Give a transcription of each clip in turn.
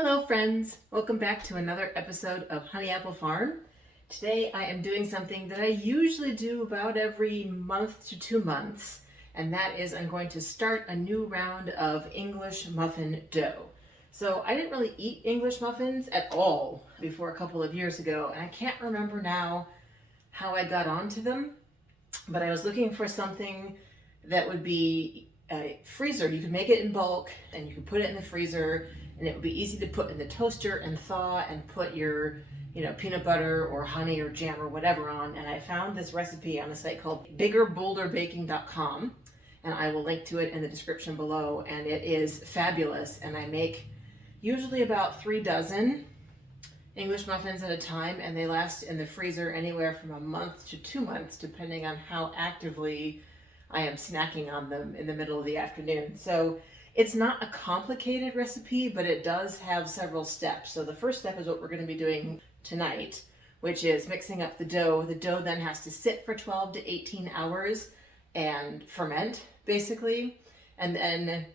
Hello friends, welcome back to another episode of Honey Apple Farm. Today I am doing something that I usually do about every month to 2 months, and that is I'm going to start a new round of English muffin dough. So I didn't really eat English muffins at all before a couple of years ago, and I can't remember now how I got onto them, but I was looking for something that would be a freezer. You could make it in bulk and you could put it in the freezer, and it would be easy to put in the toaster and thaw and put your peanut butter or honey or jam or whatever on. And I found this recipe on a site called biggerbolderbaking.com, and I will link to it in the description below. And it is fabulous, and I make usually about 3 dozen English muffins at a time, and they last in the freezer anywhere from a month to 2 months, depending on how actively I am snacking on them in the middle of the afternoon. So it's not a complicated recipe, but it does have several steps. So the first step is what we're going to be doing tonight, which is mixing up the dough. The dough then has to sit for 12 to 18 hours and ferment, basically. And then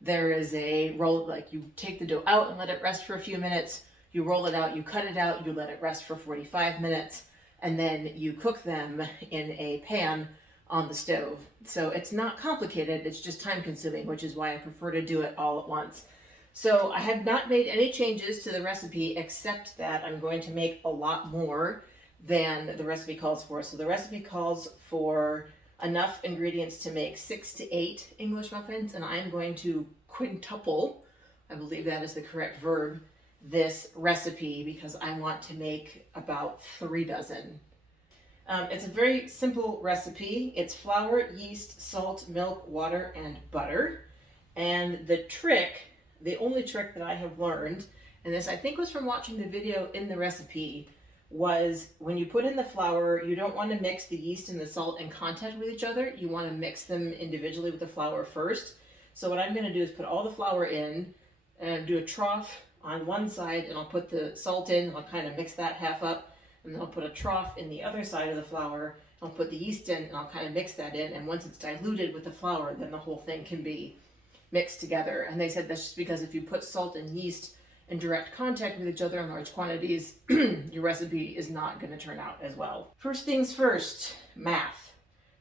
there is a roll, like you take the dough out and let it rest for a few minutes. You roll it out, you cut it out, you let it rest for 45 minutes, and then you cook them in a pan on the stove. So it's not complicated, it's just time consuming, which is why I prefer to do it all at once. So I have not made any changes to the recipe except that I'm going to make a lot more than the recipe calls for. So the recipe calls for enough ingredients to make 6 to 8 English muffins, and I'm going to quintuple, I believe that is the correct verb, this recipe because I want to make about 3 dozen. It's a very simple recipe. It's flour, yeast, salt, milk, water, and butter. And the only trick that I have learned, and this I think was from watching the video in the recipe, was when you put in the flour, you don't want to mix the yeast and the salt in contact with each other. You want to mix them individually with the flour first. So what I'm going to do is put all the flour in and do a trough on one side, and I'll put the salt in. I'll kind of mix that half up. And then I'll put a trough in the other side of the flour. I'll put the yeast in, and I'll kind of mix that in. And once it's diluted with the flour, then the whole thing can be mixed together. And they said that's just because if you put salt and yeast in direct contact with each other in large quantities, your recipe is not going to turn out as well. First things first, math.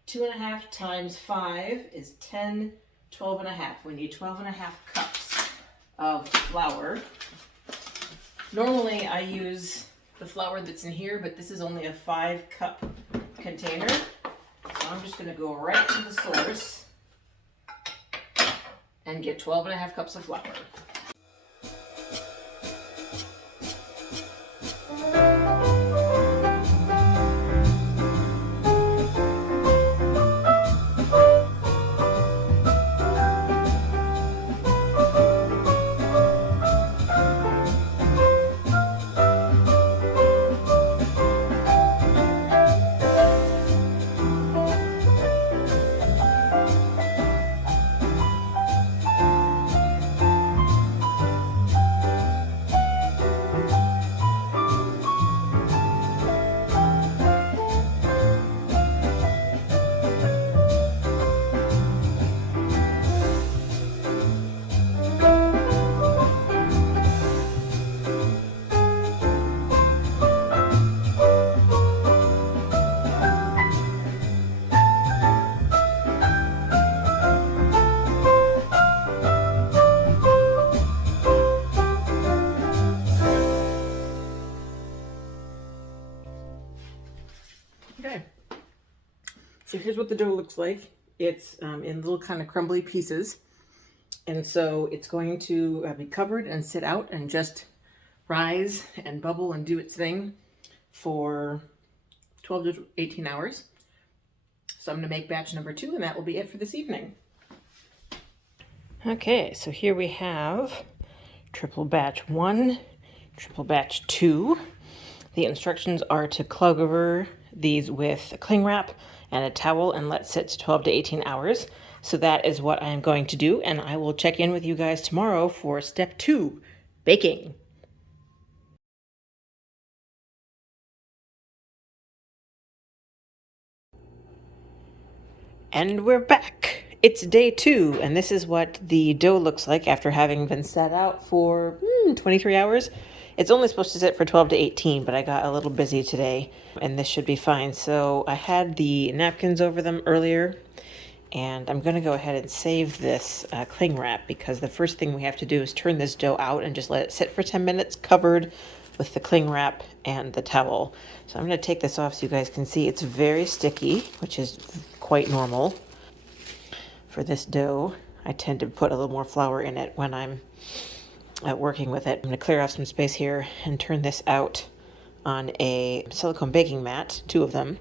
2.5 times 5 is 10, 12.5. We need 12.5 cups of flour. Normally I use the flour that's in here, but this is only a 5-cup container. So I'm just going to go right to the source and get 12.5 cups of flour. Okay, so here's what the dough looks like. It's in little kind of crumbly pieces, and so it's going to be covered and sit out and just rise and bubble and do its thing for 12 to 18 hours. So I'm going to make batch number 2, and that will be it for this evening. Okay, so here we have triple batch 1, triple batch 2. The instructions are to plug over these with a cling wrap and a towel and let sit to 12 to 18 hours. So that is what I'm going to do, and I will check in with you guys tomorrow for step 2, baking. And we're back. It's day 2, and this is what the dough looks like after having been set out for 23 hours. It's only supposed to sit for 12 to 18, but I got a little busy today, and this should be fine. So I had the napkins over them earlier, and I'm going to go ahead and save this cling wrap, because the first thing we have to do is turn this dough out and just let it sit for 10 minutes covered with the cling wrap and the towel. So I'm going to take this off so you guys can see it's very sticky, which is quite normal. For this dough, I tend to put a little more flour in it when I'm working with it. I'm going to clear off some space here and turn this out on a silicone baking mat, 2 of them,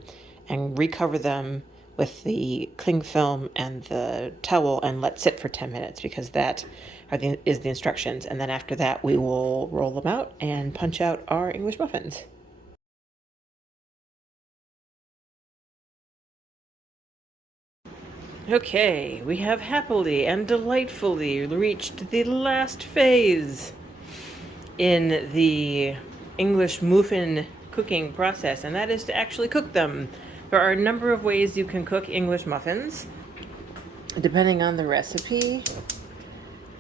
and recover them with the cling film and the towel and let sit for 10 minutes, because that is the instructions. And then after that, we will roll them out and punch out our English muffins. Okay, we have happily and delightfully reached the last phase in the English muffin cooking process, and that is to actually cook them. There are a number of ways you can cook English muffins, depending on the recipe.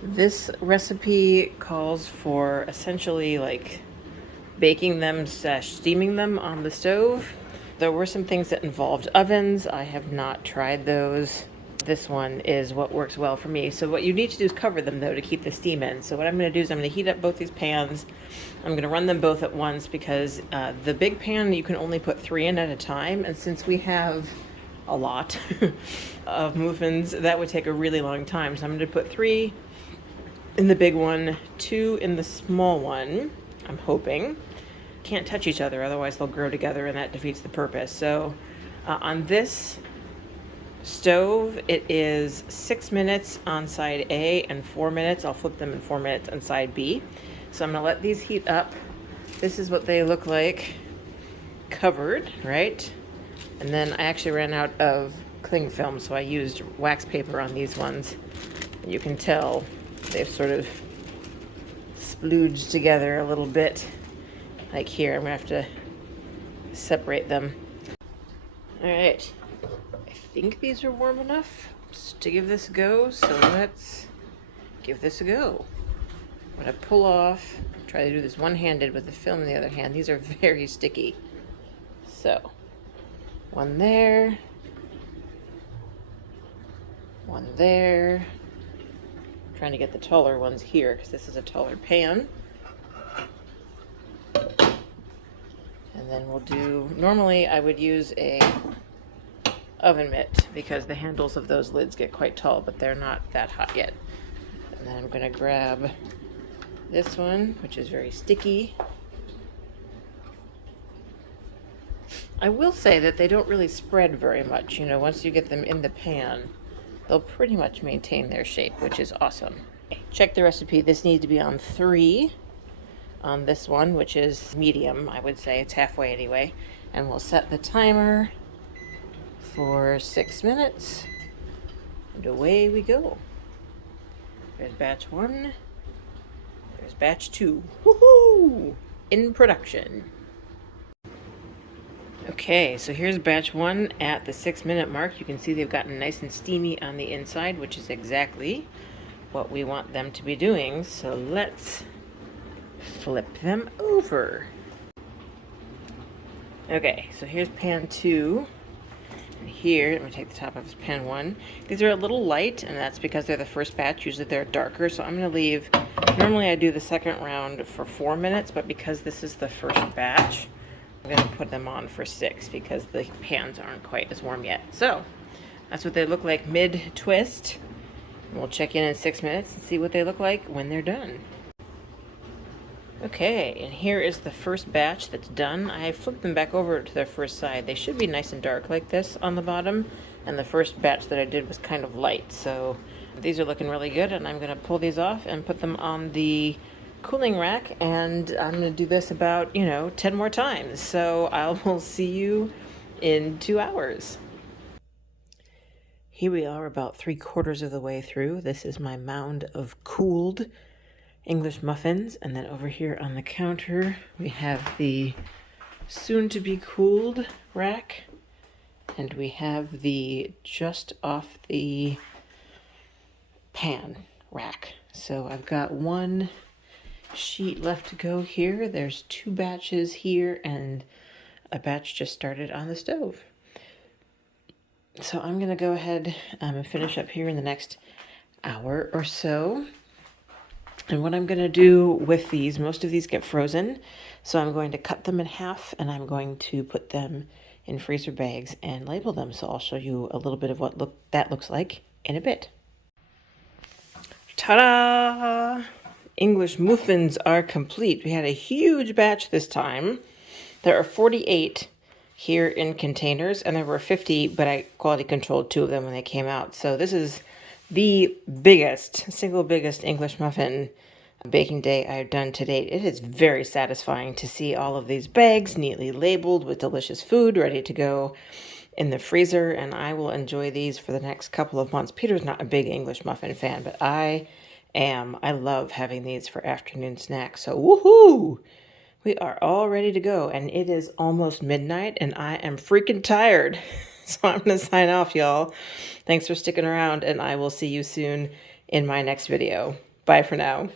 This recipe calls for essentially like baking them / steaming them on the stove. There were some things that involved ovens. I have not tried those. This one is what works well for me. So what you need to do is cover them, though, to keep the steam in. So what I'm going to do is I'm going to heat up both these pans. I'm going to run them both at once, because the big pan, you can only put 3 in at a time. And since we have a lot of muffins, that would take a really long time. So I'm going to put 3 in the big one, 2 in the small one, I'm hoping. Can't touch each other, otherwise they'll grow together, and that defeats the purpose. So on this stove, it is 6 minutes on side A and 4 minutes. I'll flip them in 4 minutes on side B. So I'm going to let these heat up. This is what they look like covered, right? And then I actually ran out of cling film, so I used wax paper on these ones. You can tell they've sort of splooged together a little bit. Like here, I'm going to have to separate them. All right. I think these are warm enough to give this a go, so let's give this a go. I'm going to pull off, try to do this one-handed with the film in the other hand. These are very sticky. So, one there, one there. I'm trying to get the taller ones here because this is a taller pan. And then we'll do, normally I would use a oven mitt because the handles of those lids get quite tall, but they're not that hot yet. And then I'm going to grab this one, which is very sticky. I will say that they don't really spread very much. You know, once you get them in the pan, they'll pretty much maintain their shape, which is awesome. Check the recipe. This needs to be on 3 on this one, which is medium, I would say. It's halfway anyway. And we'll set the timer for 6 minutes, and away we go. There's batch 1, there's batch 2. Woohoo! In production. Okay, so here's batch 1 at the 6-minute mark. You can see they've gotten nice and steamy on the inside, which is exactly what we want them to be doing. So let's flip them over. Okay, so here's pan 2. Here, I'm going to take the top off pan 1. These are a little light, and that's because they're the first batch. Usually they're darker, so I'm going to leave, normally I do the second round for 4 minutes, but because this is the first batch, I'm going to put them on for 6 because the pans aren't quite as warm yet. So, that's what they look like mid-twist. We'll check in 6 minutes and see what they look like when they're done. Okay, and here is the first batch that's done. I flipped them back over to their first side. They should be nice and dark like this on the bottom, and the first batch that I did was kind of light. So these are looking really good, and I'm going to pull these off and put them on the cooling rack, and I'm going to do this about, 10 more times. So I will see you in 2 hours. Here we are about 3/4 of the way through. This is my mound of cooled English muffins, and then over here on the counter we have the soon-to-be cooled rack, and we have the just off the pan rack. So I've got one sheet left to go here. There's 2 batches here and a batch just started on the stove. So I'm going to go ahead and finish up here in the next hour or so. And what I'm going to do with these, most of these get frozen, so I'm going to cut them in half and I'm going to put them in freezer bags and label them. So I'll show you a little bit of what that looks like in a bit. Ta-da! English muffins are complete. We had a huge batch this time. There are 48 here in containers, and there were 50, but I quality controlled 2 of them when they came out. So this is the single biggest English muffin baking day I've done to date. It is very satisfying to see all of these bags neatly labeled with delicious food ready to go in the freezer, and I will enjoy these for the next couple of months. Peter's not a big English muffin fan, but I am. I love having these for afternoon snacks. So woohoo! We are all ready to go, and it is almost midnight, and I am freaking tired. So I'm going to sign off, y'all. Thanks for sticking around, and I will see you soon in my next video. Bye for now.